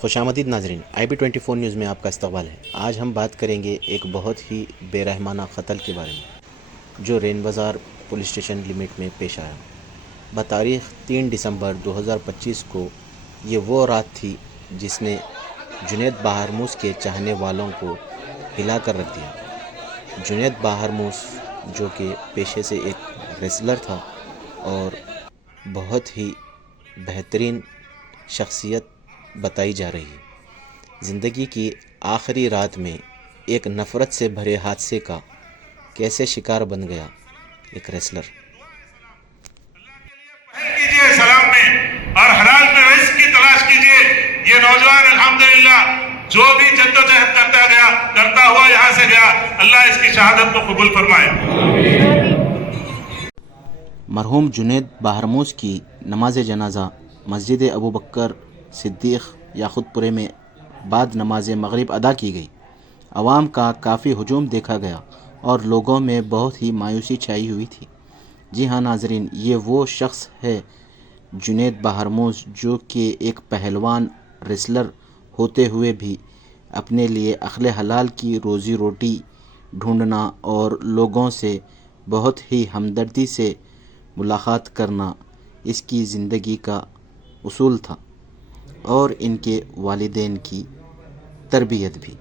خوش آمدید ناظرین، IB24 نیوز میں آپ کا استقبال ہے۔ آج ہم بات کریں گے ایک بہت ہی بے رحمانہ قتل کے بارے میں جو رین بازار پولیس اسٹیشن لمٹ میں پیش آیا۔ بتاریخ 3 دسمبر 2025 کو یہ وہ رات تھی جس نے جنید باہرموس کے چاہنے والوں کو ہلا کر رکھ دیا۔ جنید باہرموس جو کہ پیشے سے ایک ریسلر تھا اور بہت ہی بہترین شخصیت بتائی جا رہی ہے، زندگی کی آخری رات میں ایک نفرت سے بھرے حادثے کا کیسے شکار بن گیا ایک ریسلر۔ کیجئے سلام میں اور حلال میں رزق کی تلاش کیجئے۔ یہ نوجوان الحمدللہ جو بھی جدوجہد کرتا ہوا یہاں سے گیا، اللہ اس کی شہادت کو قبول فرمائے۔ مرحوم جنید باہرموس کی نماز جنازہ مسجد ابوبکر صدیق یاقوت پورے میں بعد نماز مغرب ادا کی گئی۔ عوام کا کافی ہجوم دیکھا گیا اور لوگوں میں بہت ہی مایوسی چھائی ہوئی تھی۔ جی ہاں ناظرین، یہ وہ شخص ہے جنید باہرموس جو کہ ایک پہلوان ریسلر ہوتے ہوئے بھی اپنے لیے اخل حلال کی روزی روٹی ڈھونڈنا اور لوگوں سے بہت ہی ہمدردی سے ملاقات کرنا اس کی زندگی کا اصول تھا، اور ان کے والدین کی تربیت بھی۔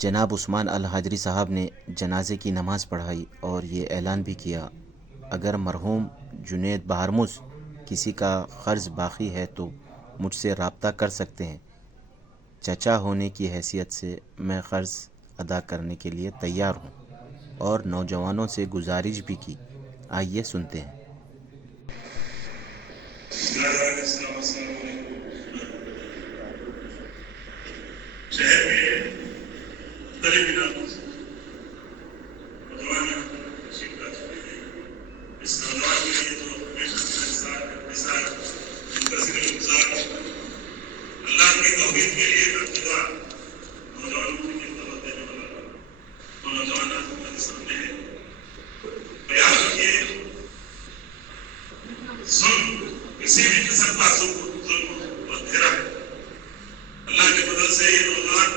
جناب عثمان الحاجری صاحب نے جنازے کی نماز پڑھائی اور یہ اعلان بھی کیا، اگر مرحوم جنید باہرموس کسی کا قرض باقی ہے تو مجھ سے رابطہ کر سکتے ہیں۔ چچا ہونے کی حیثیت سے میں قرض ادا کرنے کے لیے تیار ہوں، اور نوجوانوں سے گزارش بھی کی۔ آئیے سنتے ہیں۔ کسی بھی قسم کا ظلم اور گھیرا اللہ کے فضل سے یہ نوجوان،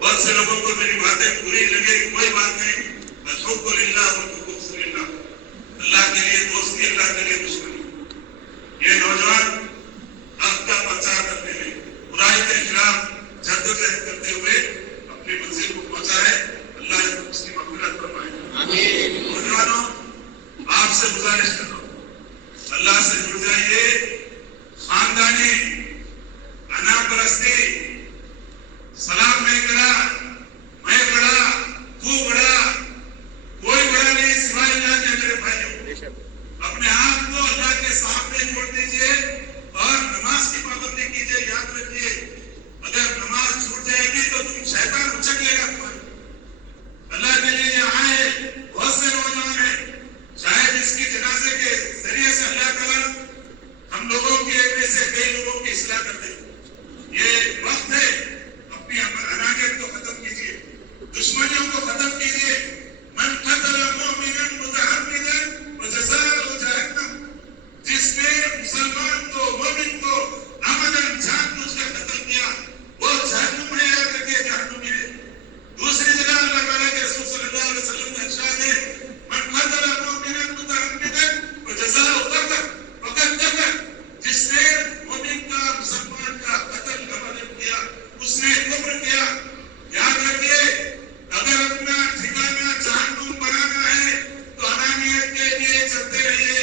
بہت سے لوگوں کو میری باتیں بری لگے، کوئی بات نہیں، الحب للہ والحب للہ، اللہ کے لیے دوستی، اللہ کے لیے دشمنی۔ یہ نوجوان حق کا پرچار کرنے میں، برائی کے خلاف جدوجہد کرتے ہوئے اپنی منزل کو پہنچا ہے، اللہ اس کی مغفرت فرمائے۔ نوجوانوں، آپ سے گزارش کر رہا ہوں، اللہ سے جڑ جائیے۔ خاندانی انا پرستی، سلام میں کرا، میں بڑا، تو بڑا، کوئی بڑا نہیں سوائے اللہ کے میرے بھائیوں۔ اپنے آپ کو اللہ کے سامنے چھوڑ دیجیے اور نماز کی پابندی کیجیے۔ یاد رکھیے، اگر نماز چھوٹ جائے گی تو تم شیطان اچک لے گا تمہارے۔ اللہ کے لیے یہاں ہے، بہت سے نوجوان ہیں، شاید اس کی جنازے کے ذریعے سے اللہ تعالیٰ ہم لوگوں کی ایک میں سے کئی لوگوں کی اصلاح کر دے۔ یہ وقت ہے، اپنی انانیت کو ختم کیجیے، دشمنیوں کو ختم کیجیے۔ من قتل مؤمنا متعمدا فجزاؤہ جہنم، جس نے مسلمان کو، مومن کو عمداً جان بوجھ کر قتل کیا وہ جہنم میں یاد رکھیے، جہنمی ہے۔ دوسری جگہ اللہ تعالیٰ کے رسول صلی اللہ علیہ وسلم کا ارشاد ہے، من قتل مؤمنا متعمدا فجزاؤہ قتل فقد قتل، جس نے مومن کا، مسلمان کا قتل عمداً کیا اس نے کفر کیا۔ یاد رکھیے، اگر اپنا ٹھکانہ جہنم بنانا ہے تو انانیت کے لیے چلتے رہیے،